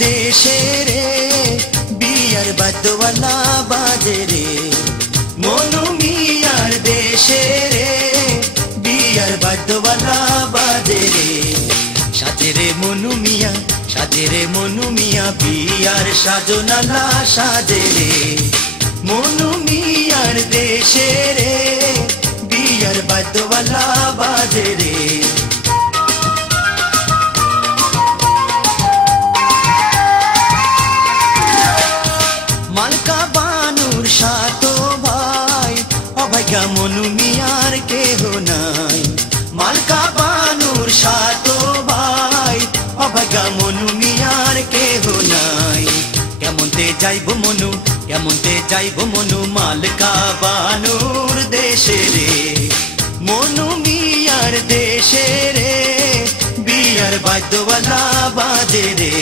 দেশে রে বিয়ার বাদ্যওয়ালা বাজে রে মনু মিয়ার দেশে রে বিয়ার বাদ্যওয়ালা বাজে রে সাজে রে মনু মিয়া বিয়ার সাজনালা সাজে রে মনু মিয়ার দেশে রে বিয়ার বাদ্যওয়ালা বাজে রে মালকা বানুর সাতো ভাই অভাগা মনু মিয়ার কেহ নাই মালকা বানুর সাতো ভাই অভাগা মনু মিয়ার কেহ নাই কেমনতে যাইব মনু মালকা বানুর দেশে রে মনু মিয়ার দেশে রে বিয়ার বাদ্যওয়ালা বাজে রে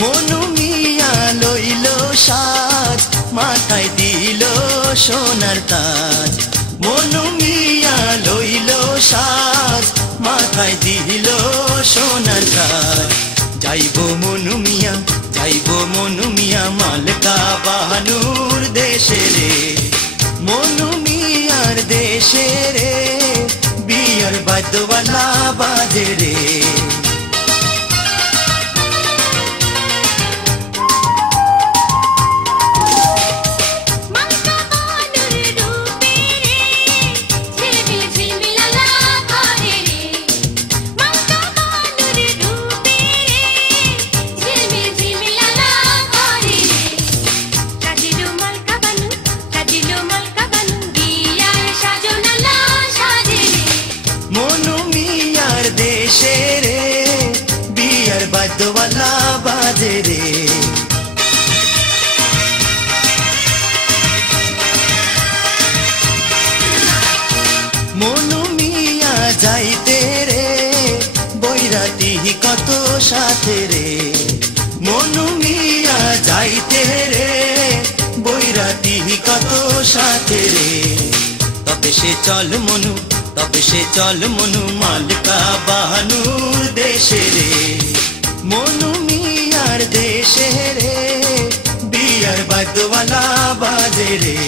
মনু মিয়া লইল সাজ মাথায় দিল সোনার তাজ মনু মিয়া লইল সাজ মাথায় দিল সোনার তাজ যাইব মনু মিয়া মালকা বানুর দেশে রে মনু মিয়ার দেশে রে বিয়ার বাদ্যওয়ালা বাজে রে মনু মিয়ার দেশে রে বিয়ার বাদ্যওয়ালা বাজে রে মনু মিয়া যাইতে রে বৈরাতি কত সাথে রে মনু মিয়া যাইতে রে বৈরাতি কত সাথে রে তবে সে চল মনু মালকা বানুর দেশে রে মনু মিয়ার দেশে রে বিয়ার বাদ্যওয়ালা বাজে রে